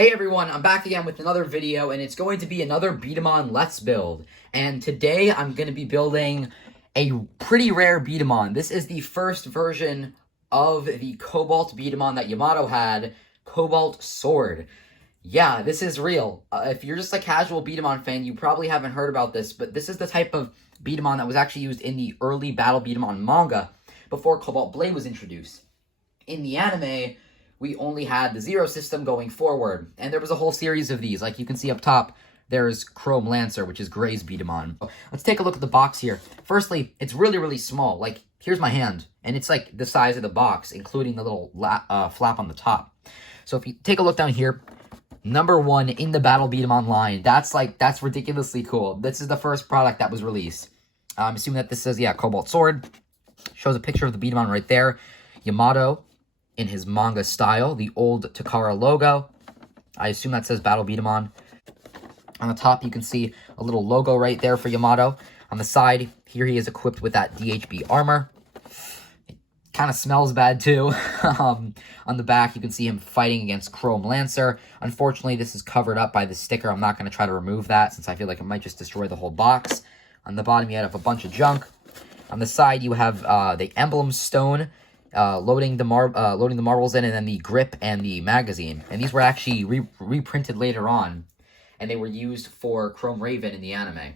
Hey everyone, I'm back again with another video, and it's going to be another Beat-A-Mon Let's Build. And today I'm going to be building a pretty rare Beat-A-Mon. This is the first version of the Cobalt Beat-A-Mon that Yamato had, Cobalt Sword. Yeah, this is real. If you're just a casual Beat-A-Mon fan, you probably haven't heard about this, but this is the type of Beat-A-Mon that was actually used in the early Battle B-Daman manga before Cobalt Blade was introduced. In the anime, we only had the Zero system going forward, and there was a whole series of these. Like you can see up top, there's Chrome Lancer, which is Gray's Beat-A-Mon. Let's take a look at the box here. Firstly, it's really, really small. Like, here's my hand, and it's like the size of the box, including the little flap on the top. So if you take a look down here, #1 in the Battle Beat-A-Mon line. That's ridiculously cool. This is the first product that was released. I'm assuming that this says, yeah, Cobalt Sword. Shows a picture of the Beat-A-Mon right there. Yamato in his manga style, the old Takara logo. I assume that says Battle Beat-A-Mon. On the top, you can see a little logo right there for Yamato. On the side, here he is equipped with that DHB armor. It kind of smells bad too. On the back, you can see him fighting against Chrome Lancer. Unfortunately, this is covered up by the sticker. I'm not going to try to remove that since I feel like it might just destroy the whole box. On the bottom, you have a bunch of junk. On the side, you have the emblem stone, loading the marbles in, and then the grip and the magazine. And these were actually reprinted later on, and they were used for Chrome Raven in the anime.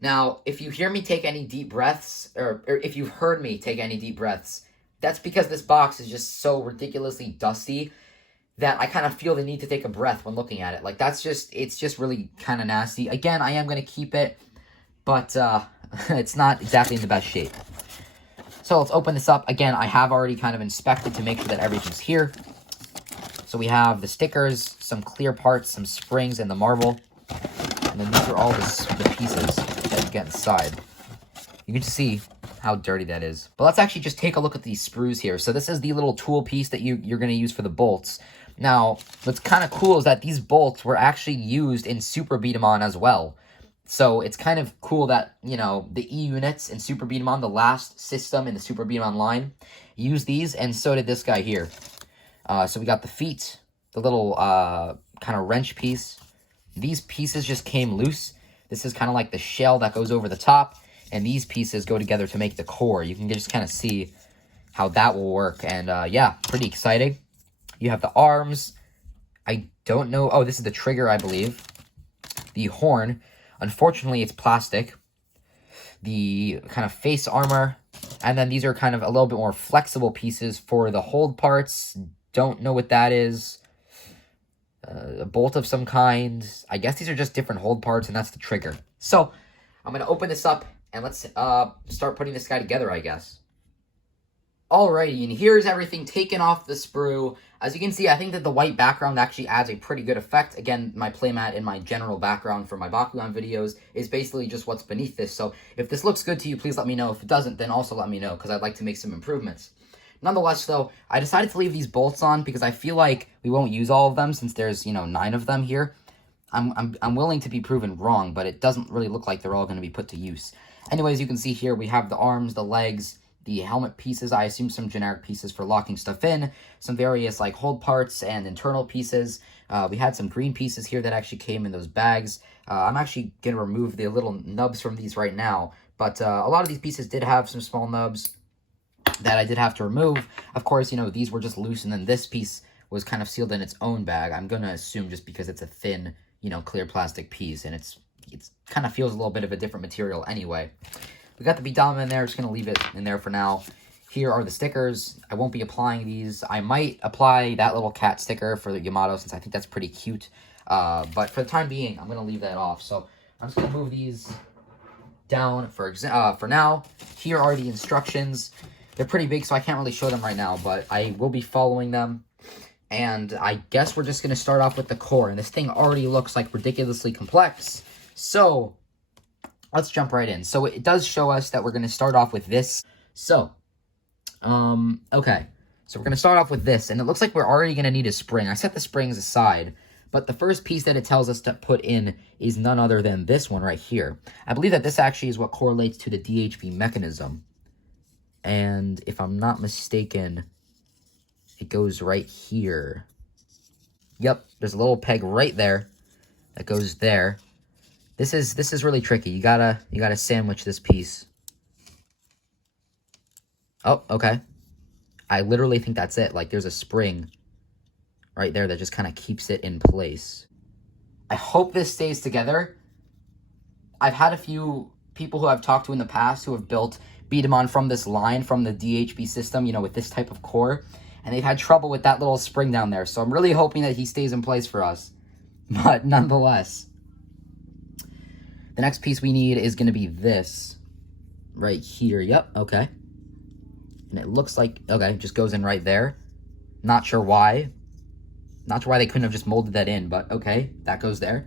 Now, if you hear me take any deep breaths, or if you've heard me take any deep breaths, that's because this box is just so ridiculously dusty that I kind of feel the need to take a breath when looking at it. Like, it's just really kind of nasty. Again, I am going to keep it, but it's not exactly in the best shape. So let's open this up. Again, I have already kind of inspected to make sure that everything's here. So we have the stickers, some clear parts, some springs, and the marble. And then these are all the pieces that you get inside. You can see how dirty that is. But let's actually just take a look at these sprues here. So this is the little tool piece that you're going to use for the bolts. Now, what's kind of cool is that these bolts were actually used in Super Beat-A-Mon as well. So it's kind of cool that, you know, the E-units in Super Beat-A-Mon, the last system in the Super Beat-A-Mon line, used these, and so did this guy here. So we got the feet, the little kind of wrench piece. These pieces just came loose. This is kind of like the shell that goes over the top, and these pieces go together to make the core. You can just kind of see how that will work, and yeah, pretty exciting. You have the arms. I don't know. Oh, this is the trigger, I believe. The horn. Unfortunately, it's plastic. The kind of face armor. And then these are kind of a little bit more flexible pieces for the hold parts. Don't know what that is. A bolt of some kind. I guess these are just different hold parts, and that's the trigger. So, I'm going to open this up, and let's start putting this guy together, I guess. Alrighty, and here's everything taken off the sprue. As you can see, I think that the white background actually adds a pretty good effect. Again, my playmat and my general background for my Bakugan videos is basically just what's beneath this. So if this looks good to you, please let me know. If it doesn't, then also let me know, because I'd like to make some improvements. Nonetheless, though, I decided to leave these bolts on because I feel like we won't use all of them since there's, 9 of them here. I'm willing to be proven wrong, but it doesn't really look like they're all going to be put to use. Anyways, you can see here we have the arms, the legs, the helmet pieces. I assume some generic pieces for locking stuff in, some various like hold parts and internal pieces. We had some green pieces here that actually came in those bags. I'm actually going to remove the little nubs from these right now, but a lot of these pieces did have some small nubs that I did have to remove. Of course, these were just loose, and then this piece was kind of sealed in its own bag. I'm going to assume just because it's a thin, clear plastic piece, and it's kind of feels a little bit of a different material anyway. We got the Bottleman in there. Just going to leave it in there for now. Here are the stickers. I won't be applying these. I might apply that little cat sticker for the Yamato since I think that's pretty cute. But for the time being, I'm going to leave that off. So I'm just going to move these down for now. Here are the instructions. They're pretty big, so I can't really show them right now, but I will be following them. And I guess we're just going to start off with the core. And this thing already looks like ridiculously complex. So let's jump right in. So it does show us that we're going to start off with this. So, okay. So we're going to start off with this, and it looks like we're already going to need a spring. I set the springs aside, but the first piece that it tells us to put in is none other than this one right here. I believe that this actually is what correlates to the DHB mechanism. And if I'm not mistaken, it goes right here. Yep, there's a little peg right there that goes there. This is really tricky. You gotta sandwich this piece. Oh, okay. I literally think that's it. Like, there's a spring right there that just kind of keeps it in place. I hope this stays together. I've had a few people who I've talked to in the past who have built B-Daman from this line, from the DHB system, you know, with this type of core, and they've had trouble with that little spring down there. So I'm really hoping that he stays in place for us. But nonetheless, the next piece we need is going to be this right here. Yep, okay. And it looks like, okay, it just goes in right there. Not sure why. Not sure why they couldn't have just molded that in, but okay, that goes there.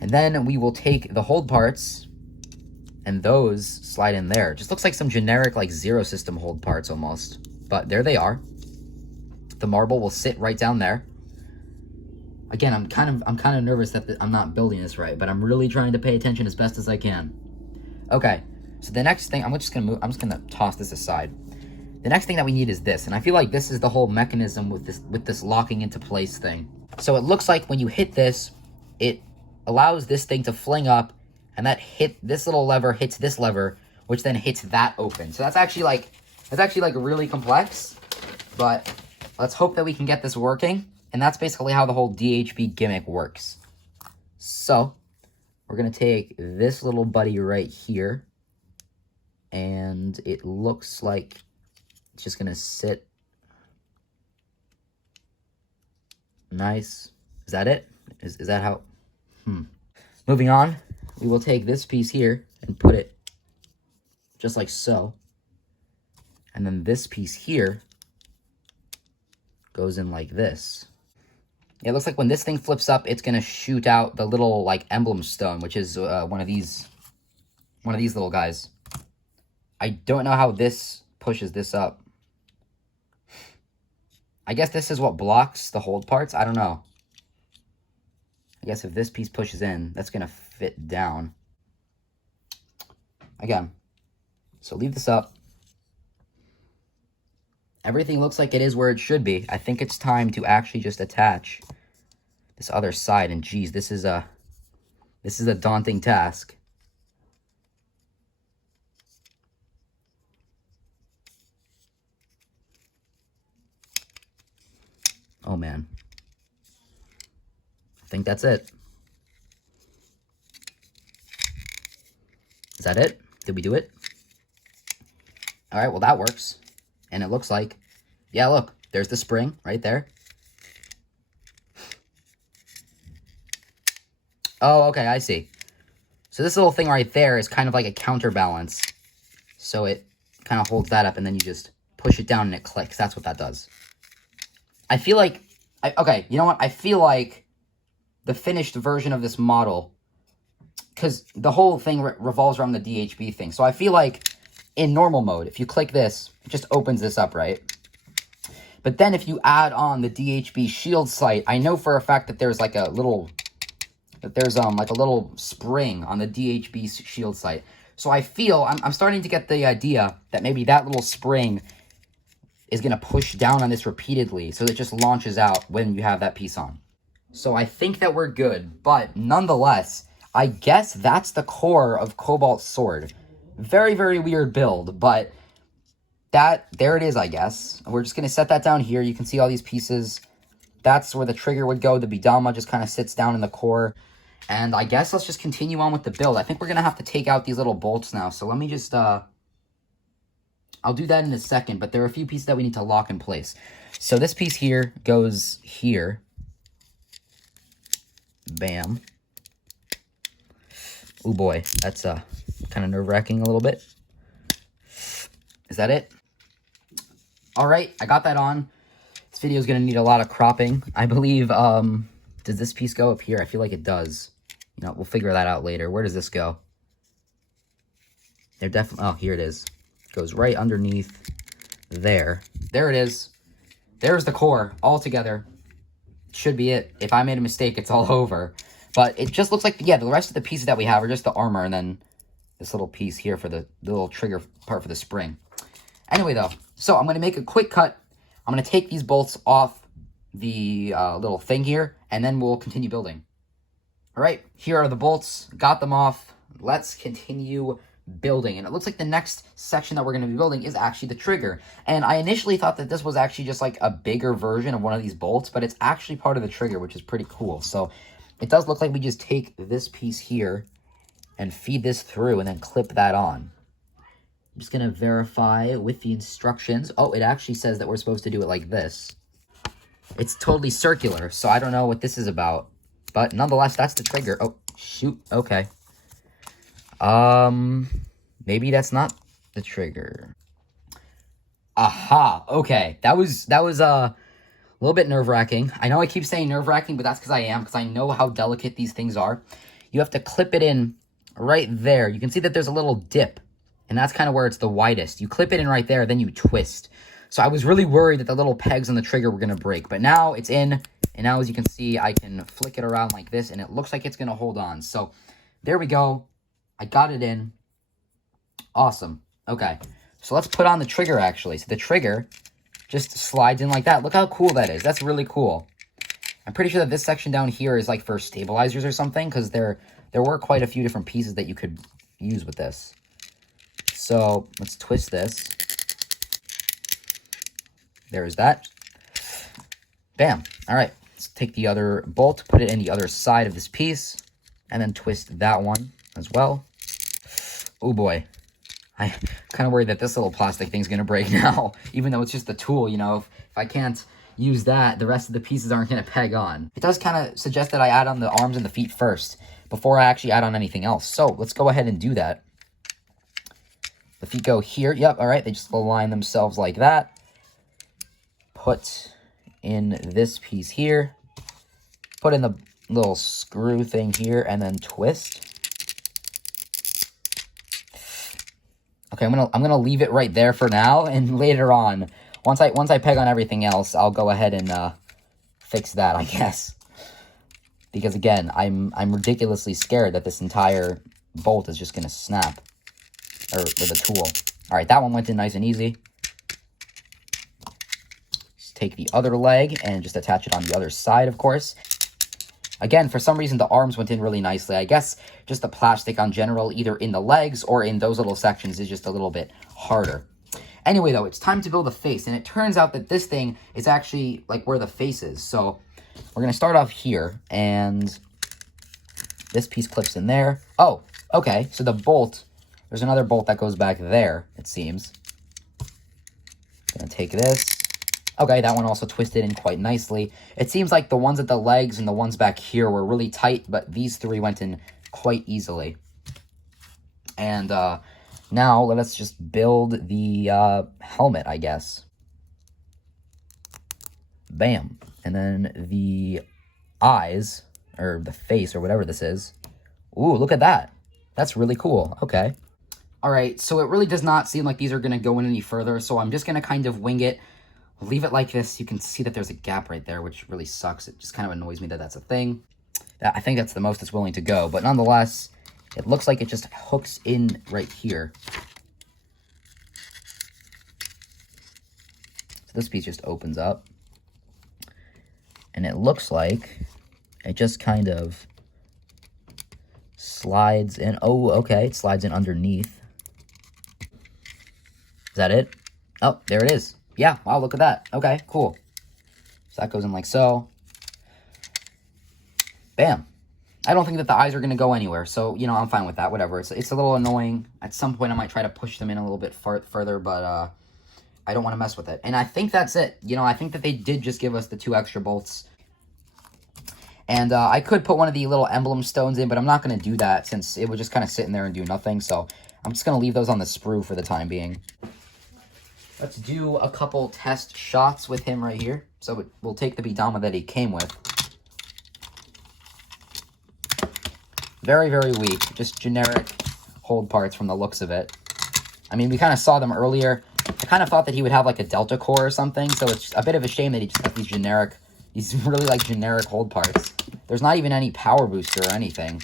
And then we will take the hold parts, and those slide in there. Just looks like some generic, like, Zero System hold parts almost. But there they are. The marble will sit right down there. Again, I'm kind of nervous that I'm not building this right, but I'm really trying to pay attention as best as I can. Okay, so the next thing, I'm just gonna toss this aside. The next thing that we need is this, and I feel like this is the whole mechanism with this locking into place thing. So it looks like when you hit this, it allows this thing to fling up, and this little lever hits this lever, which then hits that open. So that's actually like really complex, but let's hope that we can get this working. And that's basically how the whole DHB gimmick works. So we're gonna take this little buddy right here, and it looks like it's just gonna sit nice. Is that it? Is that how? Moving on, we will take this piece here and put it just like so. And then this piece here goes in like this. It looks like when this thing flips up, it's going to shoot out the little, like, emblem stone, which is one of these little guys. I don't know how this pushes this up. I guess this is what blocks the hold parts. I don't know. I guess if this piece pushes in, that's going to fit down. Again, so leave this up. Everything looks like it is where it should be. I think it's time to actually just attach this other side. And geez, this is a daunting task. Oh man. I think that's it. Is that it? Did we do it? All right, well, that works. And it looks like, yeah, look, there's the spring right there. Oh, okay, I see. So this little thing right there is kind of like a counterbalance. So it kind of holds that up, and then you just push it down and it clicks. That's what that does. I feel like, okay, you know what? I feel like the finished version of this model, because the whole thing revolves around the DHB thing. So I feel like in normal mode, if you click this, it just opens this up, right? But then if you add on the DHB shield sight, I know for a fact that there's like a little, like a little spring on the DHB shield sight. So I feel, I'm starting to get the idea that maybe that little spring is going to push down on this repeatedly, so it just launches out when you have that piece on. So I think that we're good, but nonetheless, I guess that's the core of Cobalt's sword. Very, very weird build, but there it is, I guess. We're just going to set that down here. You can see all these pieces. That's where the trigger would go. The B-Daman just kind of sits down in the core. And I guess let's just continue on with the build. I think we're going to have to take out these little bolts now. So let me just, I'll do that in a second, but there are a few pieces that we need to lock in place. So this piece here goes here. Bam. Oh boy, that's kind of nerve-wracking a little bit. Is that it? All right, I got that on. This video is going to need a lot of cropping. I believe, does this piece go up here? I feel like it does. You know, we'll figure that out later. Where does this go? They're definitely, oh, here it is. It goes right underneath there. There it is. There's the core all together. Should be it. If I made a mistake, it's all over. But it just looks like, yeah, the rest of the pieces that we have are just the armor, and then this little piece here for the little trigger part for the spring. Anyway, though, so I'm going to make a quick cut. I'm going to take these bolts off the little thing here, and then we'll continue building. All right, here are the bolts. Got them off. Let's continue building. And it looks like the next section that we're going to be building is actually the trigger. And I initially thought that this was actually just like a bigger version of one of these bolts, but it's actually part of the trigger, which is pretty cool. So it does look like we just take this piece here and feed this through and then clip that on. I'm just going to verify with the instructions. Oh, it actually says that we're supposed to do it like this. It's totally circular, so I don't know what this is about. But nonetheless, that's the trigger. Oh, shoot. Okay. Maybe that's not the trigger. Aha. Okay. That was a little bit nerve-wracking. I know I keep saying nerve-wracking, but that's because I know how delicate these things are. You have to clip it in right there. You can see that there's a little dip, and that's kind of where it's the widest. You clip it in right there, then you twist. So I was really worried that the little pegs on the trigger were going to break, but now it's in, and now as you can see, I can flick it around like this, and it looks like it's going to hold on. So there we go. I got it in. Awesome. Okay, so let's put on the trigger, actually. So the trigger just slides in like that. Look how cool that is. That's really cool. I'm pretty sure that this section down here is like for stabilizers or something, because there were quite a few different pieces that you could use with this. So let's twist this. There's that. Bam. All right. Let's take the other bolt, put it in the other side of this piece, and then twist that one as well. Oh boy. I'm kind of worried that this little plastic thing's going to break now, even though it's just a tool, you know. If I can't use that, the rest of the pieces aren't going to peg on. It does kind of suggest that I add on the arms and the feet first before I actually add on anything else. So let's go ahead and do that. The feet go here. Yep. All right. They just align themselves like that. Put in this piece here, put in the little screw thing here, and then twist. Okay, I'm gonna leave it right there for now, and later on, once I peg on everything else, I'll go ahead and fix that, I guess. Because again, I'm ridiculously scared that this entire bolt is just gonna snap, or with a tool. All right, that one went in nice and easy. Take the other leg and just attach it on the other side, of course. Again, for some reason, the arms went in really nicely. I guess just the plastic on general, either in the legs or in those little sections, is just a little bit harder. Anyway, though, it's time to build a face. And it turns out that this thing is actually like where the face is. So we're going to start off here. And this piece clips in there. Oh, okay. So the bolt, there's another bolt that goes back there, it seems. Going to take this. Okay, that one also twisted in quite nicely. It seems like the ones at the legs and the ones back here were really tight, but these three went in quite easily. And now let us just build the helmet, I guess. Bam. And then the eyes, or the face, or whatever this is. Ooh, look at that. That's really cool. Okay. All right, so it really does not seem like these are going to go in any further, so I'm just going to kind of wing it. Leave it like this. You can see that there's a gap right there, which really sucks. It just kind of annoys me that that's a thing. I think that's the most it's willing to go. But nonetheless, it looks like it just hooks in right here. So this piece just opens up. And it looks like it just kind of slides in. Oh, okay. It slides in underneath. Is that it? Oh, there it is. Yeah, wow, look at that. Okay, cool. So that goes in like so. Bam. I don't think that the eyes are going to go anywhere, so, you know, I'm fine with that, whatever. It's a little annoying. At some point, I might try to push them in a little bit further, but I don't want to mess with it. And I think that's it. You know, I think that they did just give us the 2 extra bolts. And I could put one of the little emblem stones in, but I'm not going to do that since it would just kind of sit in there and do nothing. So I'm just going to leave those on the sprue for the time being. Let's do a couple test shots with him right here. So we'll take the B-Daman that he came with. Very, very weak. Just generic hold parts from the looks of it. I mean, we kind of saw them earlier. I kind of thought that he would have like a Delta core or something. So it's a bit of a shame that he just got these really like generic hold parts. There's not even any power booster or anything.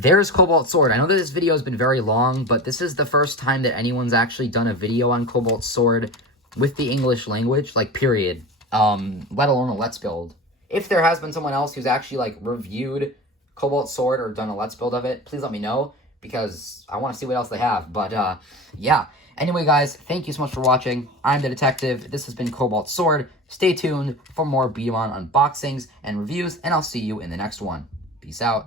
There's Cobalt Sword. I know that this video has been very long, but this is the first time that anyone's actually done a video on Cobalt Sword with the English language, like, period. let alone a Let's Build. If there has been someone else who's actually, like, reviewed Cobalt Sword or done a Let's Build of it, please let me know, because I want to see what else they have. But, yeah. Anyway, guys, thank you so much for watching. I'm the Detective. This has been Cobalt Sword. Stay tuned for more B-Daman unboxings and reviews, and I'll see you in the next one. Peace out.